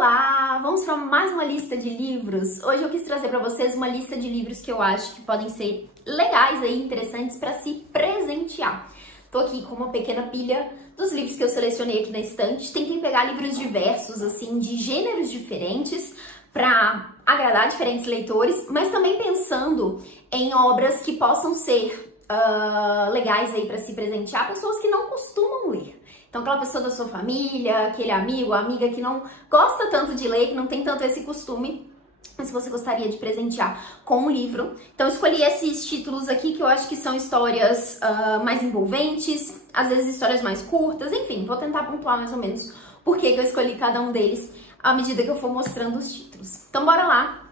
Olá! Vamos para mais uma lista de livros. Hoje eu quis trazer para vocês uma lista de livros que eu acho que podem ser legais e interessantes para se presentear. Tô aqui com uma pequena pilha dos livros que eu selecionei aqui na estante. Tentei pegar livros diversos, assim, de gêneros diferentes para agradar diferentes leitores, mas também pensando em obras que possam ser legais aí para se presentear, pessoas que não costumam ler. Então, aquela pessoa da sua família, aquele amigo, amiga que não gosta tanto de ler, que não tem tanto esse costume, mas se você gostaria de presentear com um livro. Então, eu escolhi esses títulos aqui que eu acho que são histórias mais envolventes, às vezes histórias mais curtas, enfim, vou tentar pontuar mais ou menos por que eu escolhi cada um deles à medida que eu for mostrando os títulos. Então, bora lá!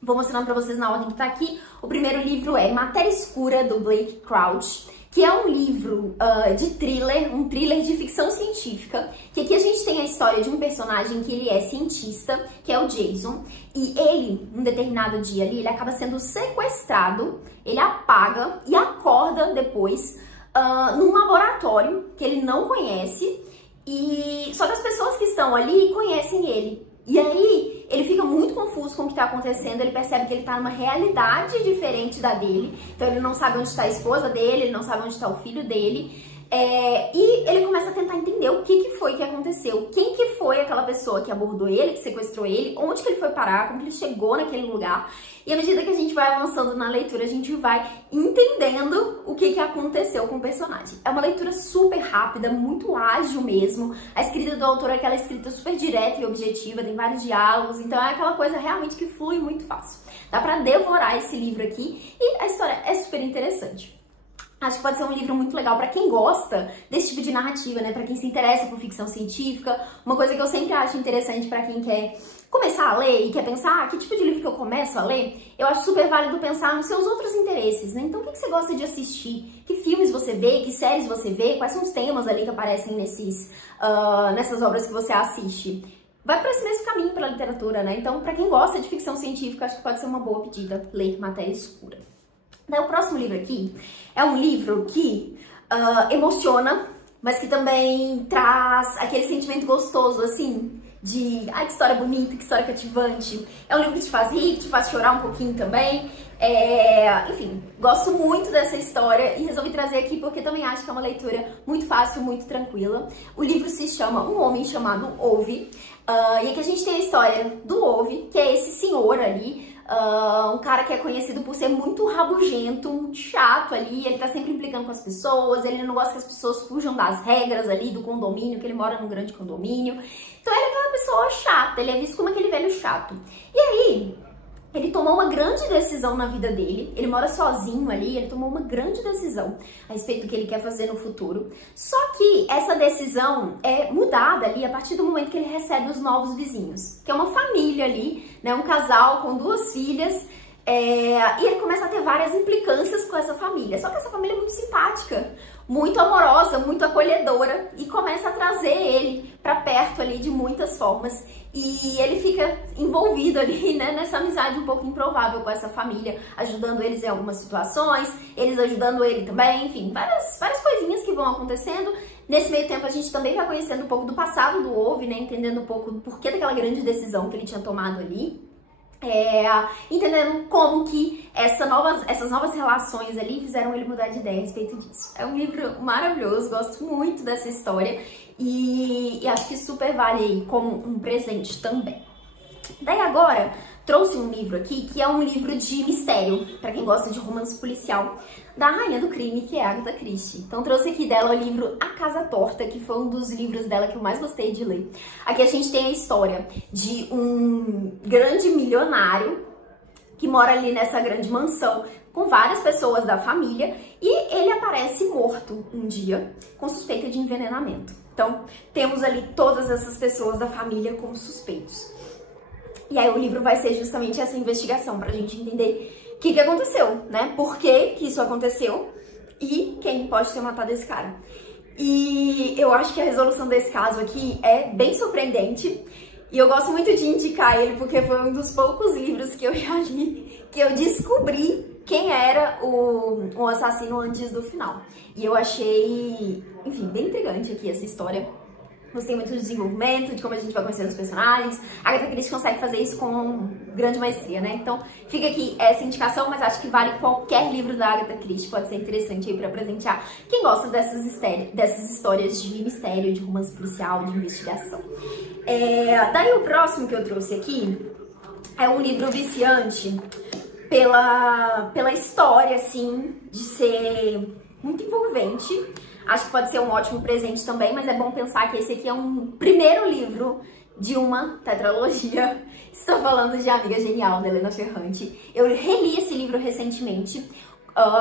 Vou mostrando pra vocês na ordem que tá aqui. O primeiro livro é Matéria Escura, do Blake Crouch, que é um livro de thriller, um thriller de ficção científica, que aqui a gente tem a história de um personagem que ele é cientista, que é o Jason, e ele, num determinado dia ali, ele acaba sendo sequestrado, ele apaga e acorda depois num laboratório que ele não conhece, e só que as pessoas que estão ali conhecem ele. E aí, ele fica muito confuso com o que está acontecendo, ele percebe que ele está numa realidade diferente da dele, então ele não sabe onde está a esposa dele, ele não sabe onde está o filho dele, e ele começa a tentar entender o que foi que aconteceu, quem que foi aquela pessoa que abordou ele, que sequestrou ele, onde que ele foi parar, como que ele chegou naquele lugar. E à medida que a gente vai avançando na leitura, a gente vai entendendo o que aconteceu com o personagem. É uma leitura super rápida, muito ágil mesmo. A escrita do autor é aquela escrita super direta e objetiva, tem vários diálogos, então é aquela coisa realmente que flui muito fácil. Dá pra devorar esse livro aqui e a história é super interessante. Acho que pode ser um livro muito legal para quem gosta desse tipo de narrativa, né? Para quem se interessa por ficção científica. Uma coisa que eu sempre acho interessante para quem quer começar a ler e quer pensar que tipo de livro que eu começo a ler, eu acho super válido pensar nos seus outros interesses, né? Então, o que você gosta de assistir? Que filmes você vê? Que séries você vê? Quais são os temas ali que aparecem nessas obras que você assiste? Vai para esse mesmo caminho para a literatura, né? Então, para quem gosta de ficção científica, acho que pode ser uma boa pedida ler Matéria Escura. Daí, o próximo livro aqui é um livro que emociona, mas que também traz aquele sentimento gostoso, assim, de ai, que história bonita, que história cativante. É um livro que te faz rir, que te faz chorar um pouquinho também. Enfim, gosto muito dessa história e resolvi trazer aqui porque também acho que é uma leitura muito fácil, muito tranquila. O livro se chama Um Homem Chamado Ove. E aqui a gente tem a história do Ove, que é esse senhor ali, um cara que é conhecido por ser muito rabugento, muito chato ali, ele tá sempre implicando com as pessoas, ele não gosta que as pessoas fujam das regras ali do condomínio, que ele mora num grande condomínio. Então ele é aquela pessoa chata, ele é visto como aquele velho chato. E aí, ele tomou uma grande decisão na vida dele, ele mora sozinho ali, ele tomou uma grande decisão a respeito do que ele quer fazer no futuro. Só que essa decisão é mudada ali a partir do momento que ele recebe os novos vizinhos, que é uma família ali, né, um casal com 2 filhas, e ele começa a ter várias implicâncias com essa família. Só que essa família é muito simpática, muito amorosa, muito acolhedora e começa a trazer ele pra perto ali de muitas formas. E ele fica envolvido ali, né, nessa amizade um pouco improvável com essa família, ajudando eles em algumas situações, eles ajudando ele também, enfim, várias coisinhas que vão acontecendo. Nesse meio tempo a gente também vai conhecendo um pouco do passado do Ove, né, entendendo um pouco do porquê daquela grande decisão que ele tinha tomado ali. Entendendo como que essas novas relações ali fizeram ele mudar de ideia a respeito disso. É um livro maravilhoso, gosto muito dessa história e acho que super vale aí como um presente também. Daí agora, trouxe um livro aqui que é um livro de mistério, para quem gosta de romance policial, da Rainha do Crime, que é a Agatha Christie. Então trouxe aqui dela o livro A Casa Torta, que foi um dos livros dela que eu mais gostei de ler. Aqui a gente tem a história de um grande milionário que mora ali nessa grande mansão com várias pessoas da família e ele aparece morto um dia com suspeita de envenenamento. Então temos ali todas essas pessoas da família como suspeitos. E aí o livro vai ser justamente essa investigação pra gente entender o que aconteceu, né? Por que isso aconteceu e quem pode ter matado esse cara. E eu acho que a resolução desse caso aqui é bem surpreendente e eu gosto muito de indicar ele porque foi um dos poucos livros que eu já li que eu descobri quem era o assassino antes do final. E eu achei, enfim, bem intrigante aqui essa história. Gostei muito do desenvolvimento, de como a gente vai conhecendo os personagens. A Agatha Christie consegue fazer isso com grande maestria, né? Então, fica aqui essa indicação, mas acho que vale qualquer livro da Agatha Christie. Pode ser interessante aí pra presentear quem gosta dessas histórias de mistério, de romance policial, de investigação. Daí o próximo que eu trouxe aqui é um livro viciante pela história, assim, de ser muito envolvente. Acho que pode ser um ótimo presente também, mas é bom pensar que esse aqui é um primeiro livro de uma tetralogia. Estou falando de A Amiga Genial, da Helena Ferrante. Eu reli esse livro recentemente.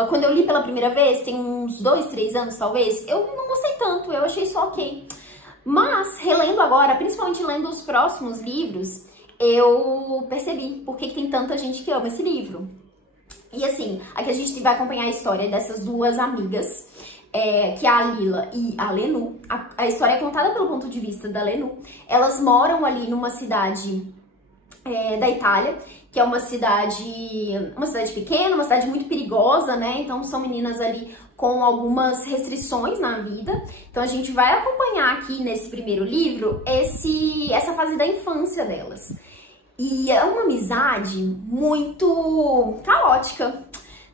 Quando eu li pela primeira vez, tem uns 2, 3 anos talvez, eu não gostei tanto, eu achei só ok. Mas, relendo agora, principalmente lendo os próximos livros, eu percebi por que tem tanta gente que ama esse livro. E assim, aqui a gente vai acompanhar a história dessas duas amigas, que é a Lila e a Lenu. A história é contada pelo ponto de vista da Lenu. Elas moram ali numa cidade da Itália, que é uma cidade pequena, uma cidade muito perigosa, né? Então são meninas ali com algumas restrições na vida. Então a gente vai acompanhar aqui nesse primeiro livro essa fase da infância delas. E é uma amizade muito caótica.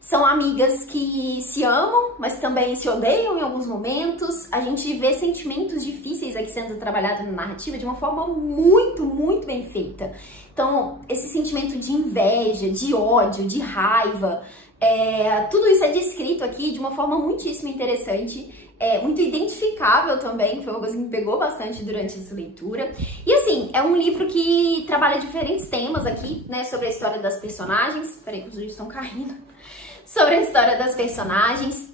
São amigas que se amam, mas também se odeiam em alguns momentos. A gente vê sentimentos difíceis aqui sendo trabalhados na narrativa de uma forma muito, muito bem feita. Então, esse sentimento de inveja, de ódio, de raiva, tudo isso é descrito aqui de uma forma muitíssimo interessante. Muito identificável também, foi uma coisa que me pegou bastante durante essa leitura. E assim, é um livro que trabalha diferentes temas aqui, né, sobre a história das personagens. Peraí que os livros estão caindo. Sobre a história das personagens,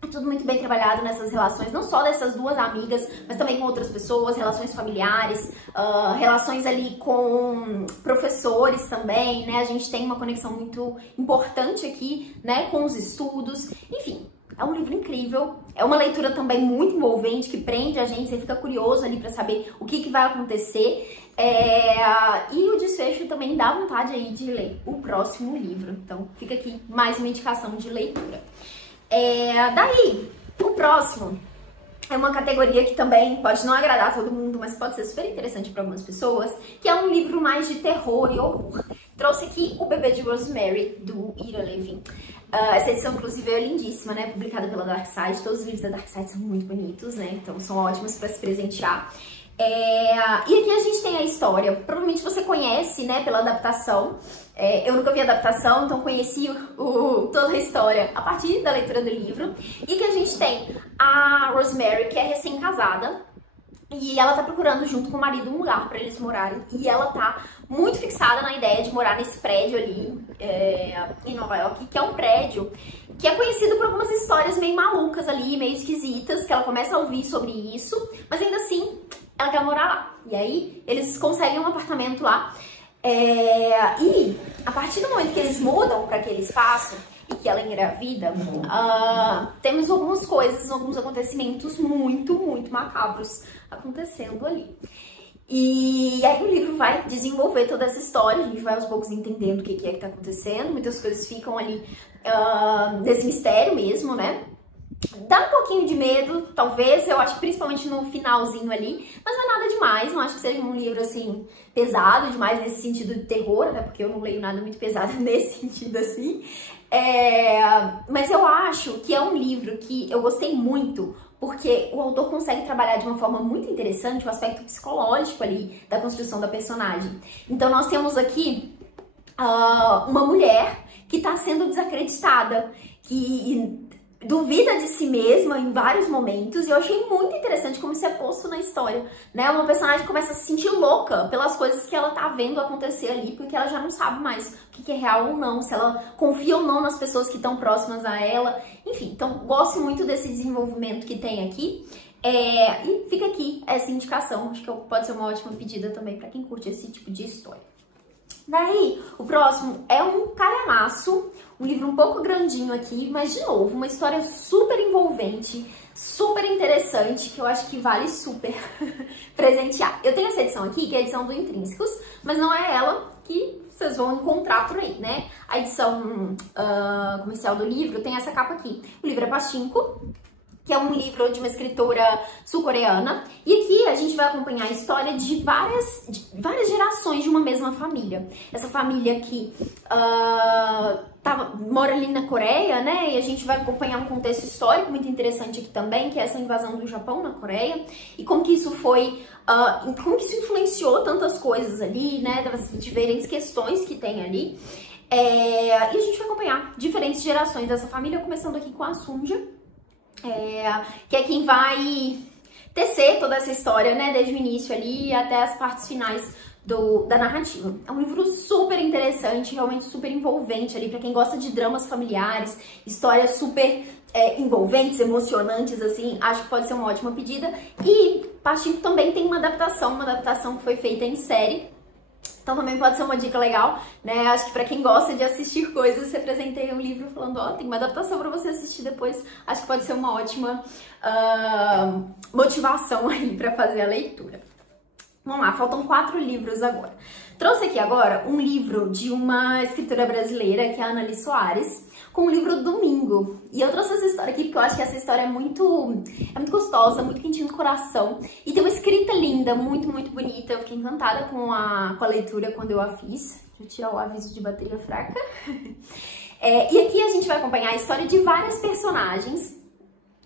tudo muito bem trabalhado nessas relações, não só dessas duas amigas, mas também com outras pessoas, relações familiares, relações ali com professores também, né? A gente tem uma conexão muito importante aqui, né, com os estudos, enfim. É um livro incrível, é uma leitura também muito envolvente, que prende a gente, você fica curioso ali pra saber o que vai acontecer. E o desfecho também dá vontade aí de ler o próximo livro. Então fica aqui mais uma indicação de leitura. Daí, o próximo é uma categoria que também pode não agradar a todo mundo, mas pode ser super interessante para algumas pessoas, que é um livro mais de terror e horror. Trouxe aqui O Bebê de Rosemary, do Ira Levin. Essa edição, inclusive, é lindíssima, né? Publicada pela Dark Side. Todos os livros da Dark Side são muito bonitos, né? Então são ótimos para se presentear. E aqui a gente tem a história, provavelmente você conhece, né, pela adaptação. Eu nunca vi a adaptação, então conheci toda a história a partir da leitura do livro. E que a gente tem a Rosemary, que é recém-casada, e ela tá procurando junto com o marido um lugar pra eles morarem. E ela tá muito fixada na ideia de morar nesse prédio ali em Nova York, que é um prédio que é conhecido por algumas histórias meio malucas ali, meio esquisitas, que ela começa a ouvir sobre isso, mas ainda assim ela quer morar lá. E aí eles conseguem um apartamento lá. E a partir do momento que eles mudam para aquele espaço e que ela engravida, temos algumas coisas, alguns acontecimentos muito, muito macabros acontecendo ali. E aí o livro vai desenvolver toda essa história, a gente vai aos poucos entendendo o que é que tá acontecendo, muitas coisas ficam ali nesse mistério mesmo, né? Dá um pouquinho de medo, talvez, eu acho que principalmente no finalzinho ali, mas não é nada demais, não acho que seja um livro, assim, pesado demais nesse sentido de terror, até porque eu não leio nada muito pesado nesse sentido, assim. Mas eu acho que é um livro que eu gostei muito, porque o autor consegue trabalhar de uma forma muito interessante o aspecto psicológico ali da construção da personagem. Então nós temos aqui uma mulher que está sendo desacreditada, que duvida de si mesma em vários momentos, e eu achei muito interessante como isso é posto na história, né? Uma personagem começa a se sentir louca pelas coisas que ela tá vendo acontecer ali, porque ela já não sabe mais o que é real ou não, se ela confia ou não nas pessoas que estão próximas a ela, enfim, então gosto muito desse desenvolvimento que tem aqui, e fica aqui essa indicação, acho que pode ser uma ótima pedida também para quem curte esse tipo de história. Daí, o próximo é um calhamaço, um livro um pouco grandinho aqui, mas de novo, uma história super envolvente, super interessante, que eu acho que vale super presentear. Eu tenho essa edição aqui, que é a edição do Intrínsecos, mas não é ela que vocês vão encontrar por aí, né? A edição comercial do livro tem essa capa aqui. O livro é pachinko, que é um livro de uma escritora sul-coreana. E aqui a gente vai acompanhar a história de várias gerações de uma mesma família. Essa família que mora ali na Coreia, né? E a gente vai acompanhar um contexto histórico muito interessante aqui também, que é essa invasão do Japão na Coreia. E como que isso foi, como que isso influenciou tantas coisas ali, né? Das diferentes questões que tem ali. E a gente vai acompanhar diferentes gerações dessa família, começando aqui com a Sunja, que é quem vai tecer toda essa história, né, desde o início ali até as partes finais da narrativa. É um livro super interessante, realmente super envolvente ali, pra quem gosta de dramas familiares, histórias super envolventes, emocionantes, assim, acho que pode ser uma ótima pedida. E Pachinko também tem uma adaptação que foi feita em série, então também pode ser uma dica legal, né? Acho que pra quem gosta de assistir coisas, você apresentei um livro falando, ó, tem uma adaptação pra você assistir depois. Acho que pode ser uma ótima motivação aí pra fazer a leitura. Vamos lá, faltam 4 livros agora. Trouxe aqui agora um livro de uma escritora brasileira, que é a Annalise Soares, com o livro Domingo. E eu trouxe essa história aqui porque eu acho que essa história é muito gostosa, muito quentinha do coração. E tem uma escrita linda, muito, muito bonita. Eu fiquei encantada com a leitura quando eu a fiz. Deixa eu tirar o aviso de bateria fraca. E aqui a gente vai acompanhar a história de várias personagens.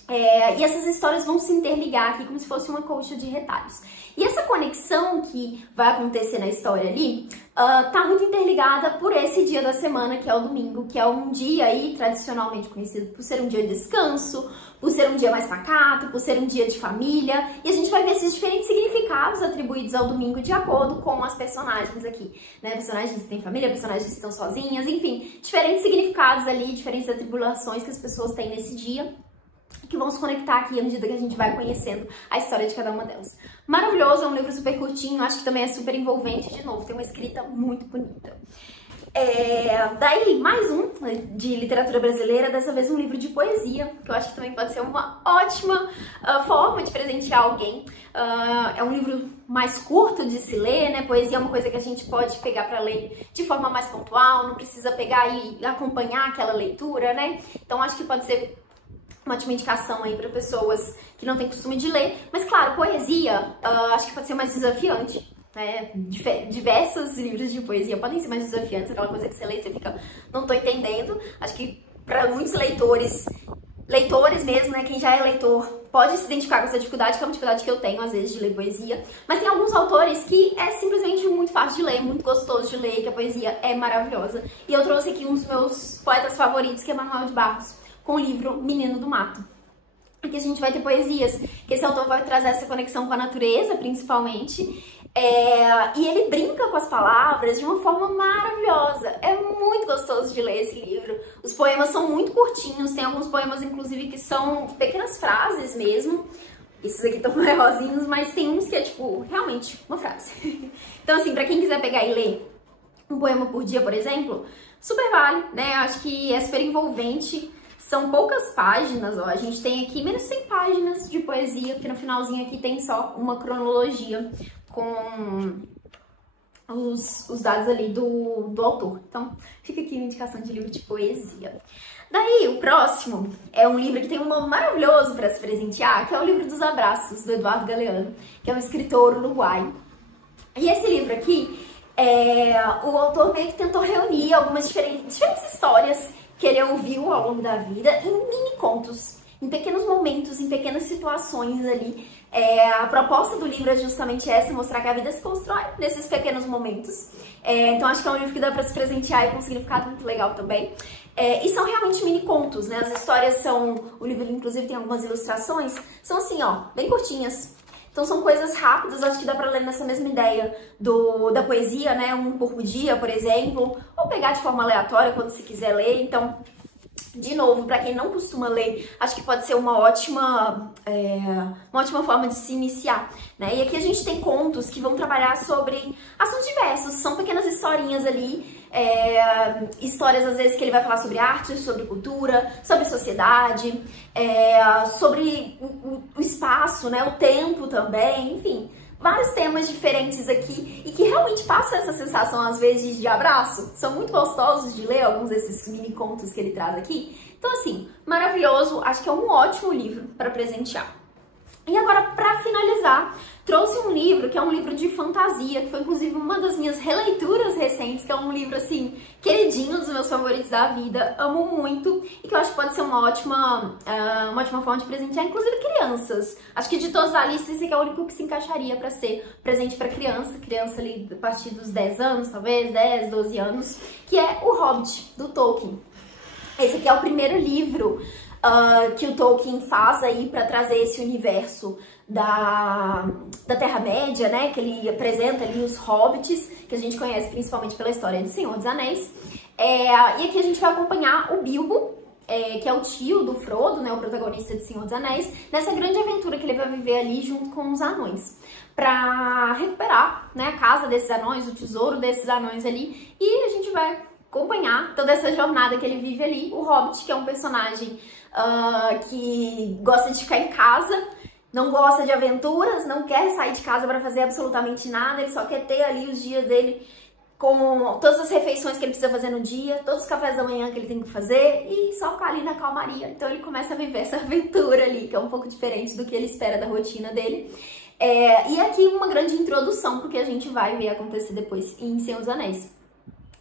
E essas histórias vão se interligar aqui como se fosse uma colcha de retalhos. E essa conexão que vai acontecer na história ali tá muito interligada por esse dia da semana, que é o domingo, que é um dia aí tradicionalmente conhecido por ser um dia de descanso, por ser um dia mais pacato, por ser um dia de família. E a gente vai ver esses diferentes significados atribuídos ao domingo de acordo com as personagens aqui, né? Personagens que têm família, personagens que estão sozinhas, enfim, diferentes significados ali, diferentes atribulações que as pessoas têm nesse dia, que vão se conectar aqui à medida que a gente vai conhecendo a história de cada uma delas. Maravilhoso, é um livro super curtinho, acho que também é super envolvente, de novo, tem uma escrita muito bonita. Daí, mais um de literatura brasileira, dessa vez um livro de poesia, que eu acho que também pode ser uma ótima forma de presentear alguém. É um livro mais curto de se ler, né? Poesia é uma coisa que a gente pode pegar para ler de forma mais pontual, não precisa pegar e acompanhar aquela leitura, né? Então acho que pode ser uma ótima indicação aí para pessoas que não têm costume de ler. Mas claro, poesia acho que pode ser mais desafiante, né? Diversos livros de poesia podem ser mais desafiantes, aquela coisa que você lê e você fica, não tô entendendo. Acho que para muitos leitores mesmo, né, quem já é leitor pode se identificar com essa dificuldade, que é uma dificuldade que eu tenho às vezes de ler poesia. Mas tem alguns autores que é simplesmente muito fácil de ler, muito gostoso de ler, que a poesia é maravilhosa. E eu trouxe aqui um dos meus poetas favoritos, que é Manuel de Barros, com o livro Menino do Mato. Aqui a gente vai ter poesias, que esse autor vai trazer essa conexão com a natureza, principalmente, e ele brinca com as palavras de uma forma maravilhosa. É muito gostoso de ler esse livro. Os poemas são muito curtinhos, tem alguns poemas, inclusive, que são pequenas frases mesmo. Esses aqui estão maiorzinhos, mas tem uns que é, tipo, realmente uma frase. Então, assim, pra quem quiser pegar e ler um poema por dia, por exemplo, super vale, né? Acho que é super envolvente. São poucas páginas, ó. A gente tem aqui menos de 100 páginas de poesia, porque no finalzinho aqui tem só uma cronologia com os dados ali do autor. Então, fica aqui a indicação de livro de poesia. Daí, o próximo é um livro que tem um nome maravilhoso para se presentear, que é o Livro dos Abraços, do Eduardo Galeano, que é um escritor uruguaio. E esse livro aqui, o autor meio que tentou reunir algumas diferentes histórias que ele ouviu ao longo da vida em mini contos, em pequenos momentos, em pequenas situações ali. A proposta do livro é justamente essa, mostrar que a vida se constrói nesses pequenos momentos. Então acho que é um livro que dá para se presentear e com um significado muito legal também. E são realmente mini contos, né? As histórias são... O livro, inclusive, tem algumas ilustrações. São assim, ó, bem curtinhas. Então são coisas rápidas, acho que dá pra ler nessa mesma ideia da poesia, né? Um por dia, por exemplo. Ou pegar de forma aleatória quando se quiser ler. Então, de novo, pra quem não costuma ler, acho que pode ser uma ótima forma de se iniciar, né? E aqui a gente tem contos que vão trabalhar sobre assuntos diversos. São pequenas historinhas ali. Histórias às vezes que ele vai falar sobre arte, sobre cultura, sobre sociedade, sobre o espaço, né, o tempo também, enfim, vários temas diferentes aqui e que realmente passam essa sensação, às vezes, de abraço. São muito gostosos de ler alguns desses mini contos que ele traz aqui. Então, assim, maravilhoso. Acho que é um ótimo livro para presentear. E agora, para finalizar, trouxe um livro que é um livro de fantasia, que foi inclusive uma das minhas releituras recentes, que é um livro, assim, queridinho, dos meus favoritos da vida, amo muito, e que eu acho que pode ser uma ótima forma de presentear, inclusive crianças. Acho que de todos da lista, esse aqui é o único que se encaixaria para ser presente para criança ali a partir dos 10 anos, talvez, 10, 12 anos, que é O Hobbit, do Tolkien. Esse aqui é o primeiro livro que o Tolkien faz aí para trazer esse universo da Terra-média, né? Que ele apresenta ali os hobbits, que a gente conhece principalmente pela história de Senhor dos Anéis. E aqui a gente vai acompanhar o Bilbo, que é o tio do Frodo, né? O protagonista de Senhor dos Anéis, nessa grande aventura que ele vai viver ali junto com os anões, para recuperar, né, a casa desses anões, o tesouro desses anões ali, e a gente vai acompanhar toda essa jornada que ele vive ali. O Hobbit, que é um personagem que gosta de ficar em casa, não gosta de aventuras, não quer sair de casa para fazer absolutamente nada, ele só quer ter ali os dias dele com todas as refeições que ele precisa fazer no dia, todos os cafés da manhã que ele tem que fazer e só ficar ali na calmaria. Então ele começa a viver essa aventura ali, que é um pouco diferente do que ele espera da rotina dele. E aqui uma grande introdução porque a gente vai ver acontecer depois em Senhor dos Anéis.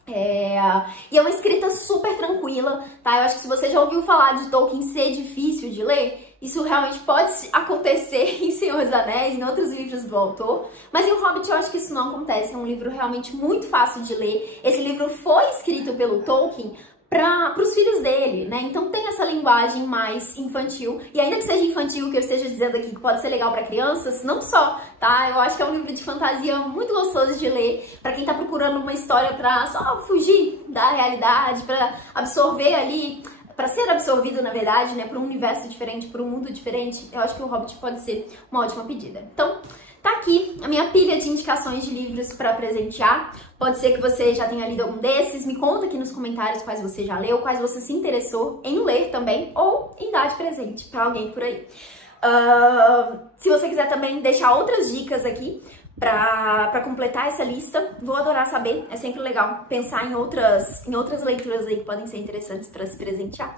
E é uma escrita super tranquila, tá? Eu acho que se você já ouviu falar de Tolkien ser difícil de ler, isso realmente pode acontecer em Senhor dos Anéis, em outros livros do autor, mas em O Hobbit eu acho que isso não acontece, é um livro realmente muito fácil de ler. Esse livro foi escrito pelo Tolkien para os filhos dele, né? Então tem essa linguagem mais infantil, e ainda que seja infantil, que eu esteja dizendo aqui que pode ser legal para crianças, não só, tá? Eu acho que é um livro de fantasia muito gostoso de ler, para quem tá procurando uma história para só fugir da realidade, para absorver ali, para ser absorvido, na verdade, né, por um universo diferente, por um mundo diferente. Eu acho que o Hobbit pode ser uma ótima pedida. Então, tá aqui a minha pilha de indicações de livros para presentear. Pode ser que você já tenha lido algum desses. Me conta aqui nos comentários quais você já leu, quais você se interessou em ler também, ou em dar de presente para alguém por aí. Se você quiser também deixar outras dicas aqui para completar essa lista, vou adorar saber. É sempre legal pensar em outras leituras aí que podem ser interessantes para se presentear.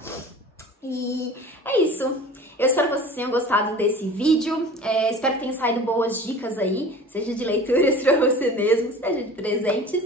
E é isso. Eu espero que vocês tenham gostado desse vídeo, espero que tenham saído boas dicas aí, seja de leituras para você mesmo, seja de presentes.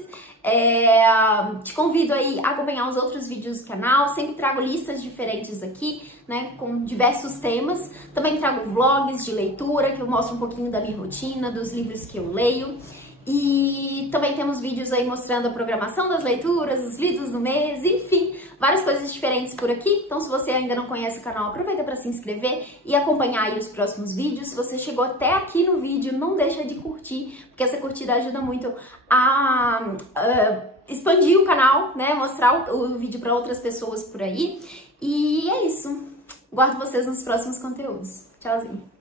Te convido aí a acompanhar os outros vídeos do canal, sempre trago listas diferentes aqui, né, com diversos temas. Também trago vlogs de leitura, que eu mostro um pouquinho da minha rotina, dos livros que eu leio. E também temos vídeos aí mostrando a programação das leituras, os lidos do mês, enfim, várias coisas diferentes por aqui. Então, se você ainda não conhece o canal, aproveita para se inscrever e acompanhar aí os próximos vídeos. Se você chegou até aqui no vídeo, não deixa de curtir, porque essa curtida ajuda muito a expandir o canal, né? Mostrar o vídeo para outras pessoas por aí. E é isso. Guardo vocês nos próximos conteúdos. Tchauzinho!